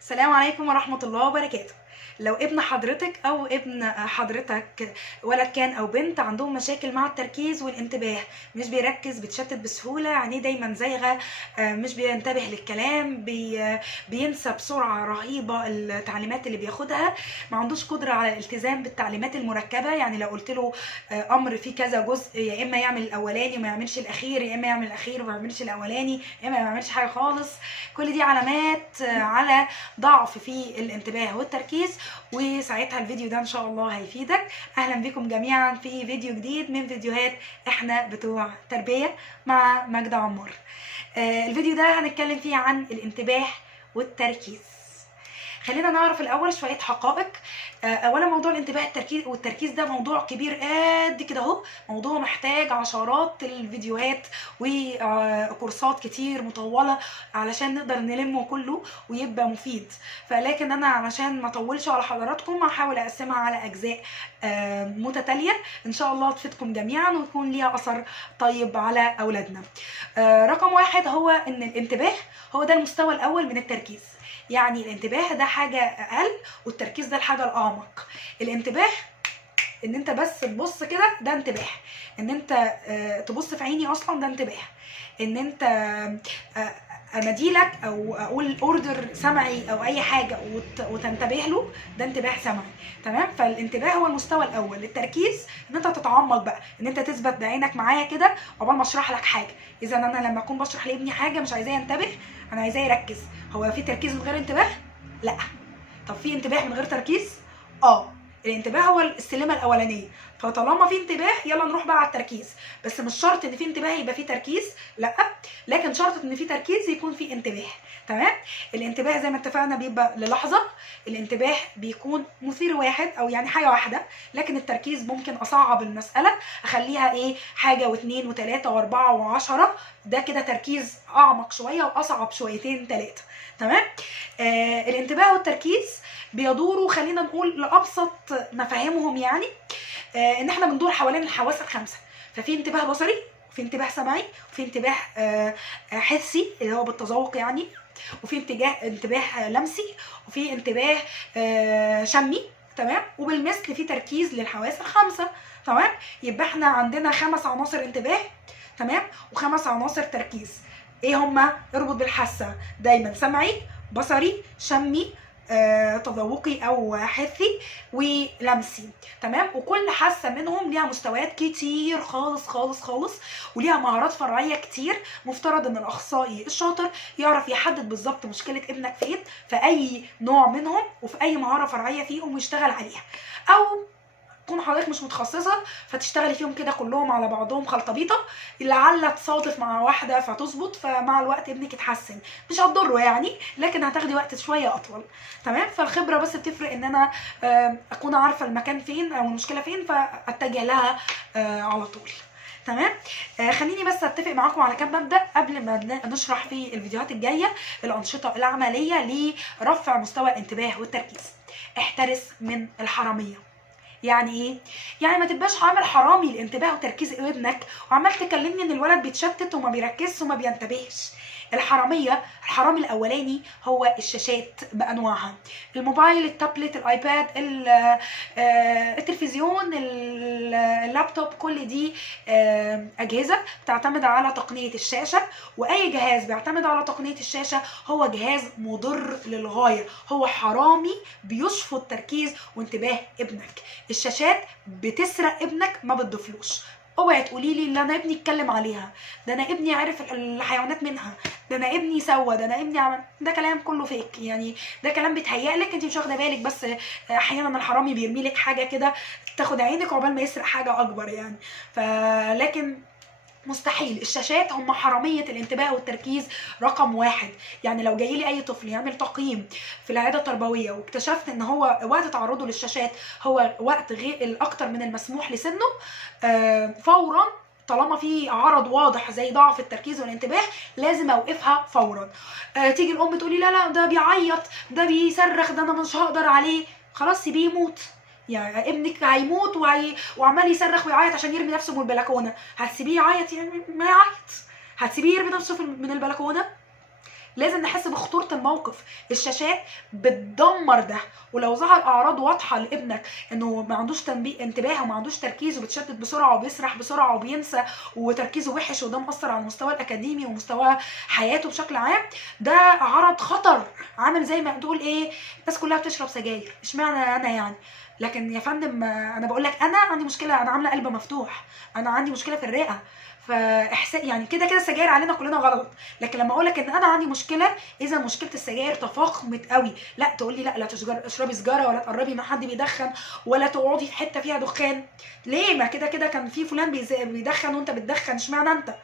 السلام عليكم ورحمة الله وبركاته. لو ابن حضرتك أو ابن حضرتك ولد كان أو بنت عندهم مشاكل مع التركيز والانتباه، مش بيركز، بيتشتت بسهولة، عينيه دايما زايغة، مش بينتبه للكلام، بينسى بسرعة رهيبة التعليمات اللي بياخدها، ما عندوش قدرة على الالتزام بالتعليمات المركبة. يعني لو قلت له أمر فيه كذا جزء، يا إما يعمل الأولاني وما يعملش الأخير، يا إما يعمل الأخير وما يعملش الأولاني، يا إما ما يعملش حاجة خالص. كل دي علامات على ضعف في الانتباه والتركيز، وساعتها الفيديو ده ان شاء الله هيفيدك. اهلا بكم جميعا في فيديو جديد من فيديوهات احنا بتوع تربية مع ماجدة عمار. الفيديو ده هنتكلم فيه عن الانتباه والتركيز. خلينا نعرف الاول شويه حقائق. اولا موضوع الانتباه والتركيز ده موضوع كبير قد كده اهو، موضوع محتاج عشرات الفيديوهات وكورسات كتير مطوله علشان نقدر نلمه كله ويبقى مفيد. فلكن انا علشان ما اطولش على حضراتكم هحاول اقسمها على اجزاء متتاليه ان شاء الله تفيدكم جميعا ويكون ليها اثر طيب على اولادنا. رقم واحد هو ان الانتباه هو ده المستوى الاول من التركيز. يعني الانتباه ده حاجة أقل والتركيز ده الحاجة الأعمق. الانتباه إن أنت بس تبص كده ده انتباه، إن أنت تبص في عيني أصلا ده انتباه، إن أنت أناديلك أو أقول أوردر سمعي أو أي حاجة وتنتبه له ده انتباه سمعي. تمام؟ فالانتباه هو المستوى الأول. التركيز إن أنت تتعمق بقى، إن أنت تثبت بعينك معايا كده عقبال ما أشرح لك حاجة. إذا أنا لما أكون بشرح لابني حاجة مش عايزاه ينتبه، أنا عايزاه يركز. هو في تركيز من غير انتباه؟ لا. طب في انتباه من غير تركيز؟ الانتباه هو السلمه الاولانيه. فطالما في انتباه يلا نروح بقى على التركيز. بس مش شرط ان في انتباه يبقى في تركيز، لا، لكن شرط ان في تركيز يكون في انتباه. تمام؟ الانتباه زي ما اتفقنا بيبقى للحظه، الانتباه بيكون مثير واحد او يعني حاجه واحده، لكن التركيز ممكن اصعب المساله، اخليها ايه، حاجه واثنين وثلاثه واربعه وعشره. ده كده تركيز اعمق شويه واصعب شويتين ثلاثه. تمام؟ الانتباه والتركيز بيدوروا، خلينا نقول لابسط مفاهيمهم، يعني ان احنا بندور حوالين الحواس الخمسه. ففي انتباه بصري، وفي انتباه سمعي، وفي انتباه حسي اللي هو بالتذوق يعني، وفي انتباه لمسي، وفي انتباه شمي. تمام؟ وبالمثل في تركيز للحواس الخمسه. تمام؟ يبقى احنا عندنا 5 عناصر انتباه، تمام، و5 عناصر تركيز. ايه هما؟ اربط بالحاسه دايما: سمعي، بصري، شمي، تذوقي او حسي، ولمسي. تمام؟ وكل حاسه منهم ليها مستويات كتير خالص خالص خالص، وليها مهارات فرعيه كتير. مفترض ان الاخصائي الشاطر يعرف يحدد بالظبط مشكله ابنك فين في اي نوع منهم وفي اي مهاره فرعيه فيهم ويشتغل عليها، او تكون حضرتك مش متخصصه فتشتغلي فيهم كده كلهم على بعضهم خلطبيطه، لعل تصادف مع واحده فتظبط، فمع الوقت ابنك يتحسن. مش هتضره يعني، لكن هتاخدي وقت شويه اطول. تمام؟ فالخبره بس بتفرق، ان انا اكون عارفه المكان فين او المشكله فين فاتجه لها على طول. تمام؟ خليني بس اتفق معاكم على كام مبدا قبل ما نشرح في الفيديوهات الجايه الانشطه العمليه لرفع مستوى الانتباه والتركيز. احترس من الحراميه. يعني ايه؟ يعني ما تبقاش عامل حرامي لانتباه وتركيز ابنك وعمال تكلمني ان الولد بيتشتت وما بيركزش وما بينتبهش. الحرامي الاولاني هو الشاشات بانواعها: الموبايل، التابلت، الايباد، التلفزيون، اللابتوب. كل دي اجهزه بتعتمد على تقنيه الشاشه، واي جهاز بيعتمد على تقنيه الشاشه هو جهاز مضر للغايه، هو حرامي بيشفط تركيز وانتباه ابنك. الشاشات بتسرق ابنك، ما بتضيفلوش. اوعي تقولي لي ان انا ابني اتكلم عليها، ده انا ابني عرف الحيوانات منها، ده انا ابني سوى، ده انا ابني عمل. ده كلام كله فيك، يعني ده كلام بيتهيألك، انت مش واخده بالك. بس احيانا الحرامي بيرمي لك حاجه كده تاخد عينك عقبال ما يسرق حاجه اكبر يعني. لكن مستحيل. الشاشات هم حرامية الانتباه والتركيز رقم واحد. يعني لو جاي لي اي طفل يعمل تقييم في العيادة التربوية واكتشفت ان هو وقت تعرضه للشاشات هو وقت غير الاكتر من المسموح لسنه، فورا طالما في عرض واضح زي ضعف التركيز والانتباه لازم اوقفها فورا. تيجي الام تقولي لا لا ده بيعيط، ده بيصرخ، ده انا مش هقدر عليه. خلاص سيبيه يموت. يعني ابنك هيموت وعمال يصرخ ويعيط عشان يرمي نفسه من البلكونه، هتسيبيه يعيط؟ يعني ما يعيط. هتسيبيه يرمي نفسه من البلكونه؟ لازم نحس بخطوره الموقف. الشاشات بتدمر ده. ولو ظهر اعراض واضحه لابنك انه ما عندوش انتباه وما عندوش تركيز وبتشتت بسرعه وبيسرح بسرعه وبينسى وتركيزه وحش وده مأثر على المستوى الاكاديمي ومستوى حياته بشكل عام، ده عرض خطر. عامل زي ما تقول ايه، الناس كلها بتشرب سجاير، اشمعنى انا يعني؟ لكن يا فندم انا بقول لك انا عندي مشكله، انا عامله قلب مفتوح، انا عندي مشكله في الرئه. فاحساس يعني كده كده السجاير علينا كلنا غلط، لكن لما اقول لك ان انا عندي مشكله، اذا مشكله السجاير تفاقمت قوي. لا تقول لي لا تشربي سجاره ولا تقربي من حد بيدخن ولا تقعدي في حته فيها دخان. ليه؟ ما كده كده كان في فلان بيدخن وانت بتدخن، اشمعنى انت؟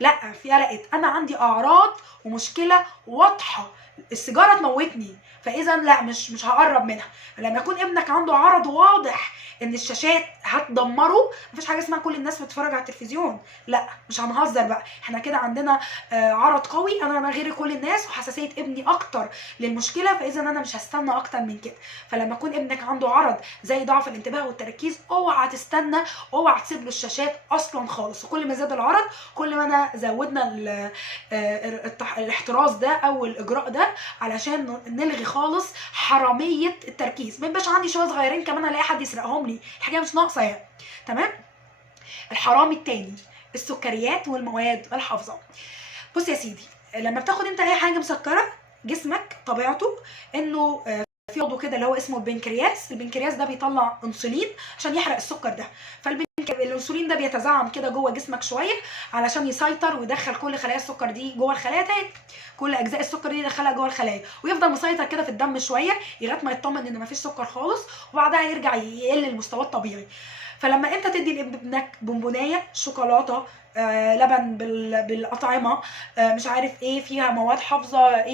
لا، في قلقت، انا عندي اعراض ومشكله واضحه، السيجاره تموتني، فاذا لا مش هقرب منها. لما يكون ابنك عنده عرض واضح ان الشاشات هتدمره، مفيش حاجه اسمها كل الناس بتتفرج على التلفزيون، لا مش هنهزر بقى، احنا كده عندنا عرض قوي، انا غير كل الناس وحساسيه ابني اكتر للمشكله، فاذا انا مش هستنى اكتر من كده. فلما يكون ابنك عنده عرض زي ضعف الانتباه والتركيز، اوعى تستنى، اوعى تسيب له الشاشات اصلا خالص. وكل ما زاد العرض كل ما انا زودنا الاحتراز ده او الاجراء ده علشان نلغي خالص حراميه التركيز. ما يبقاش عندي شويه صغيرين كمان الاقي حد يسرقهم لي، الحاجه مش ناقصه يعني. تمام. الحرامي التاني، السكريات والمواد الحافظه. بص يا سيدي، لما بتاخد انت اي حاجه مسكره، جسمك طبيعته انه في عضو كده اللي هو اسمه البنكرياس. البنكرياس ده بيطلع انسولين عشان يحرق السكر ده. الانسولين ده بيتزعم كده جوه جسمك شويه علشان يسيطر ويدخل كل خلايا السكر دي جوه الخلايا تاني، كل اجزاء السكر دي يدخلها جوه الخلايا ويفضل مسيطر كده في الدم شويه لغايه ما يطمن ان مفيش سكر خالص، وبعدها يرجع يقل المستوى الطبيعي. فلما انت تدي لابنك بونبونايه شوكولاته، لبن بالاطعمه، مش عارف ايه فيها مواد حافظه،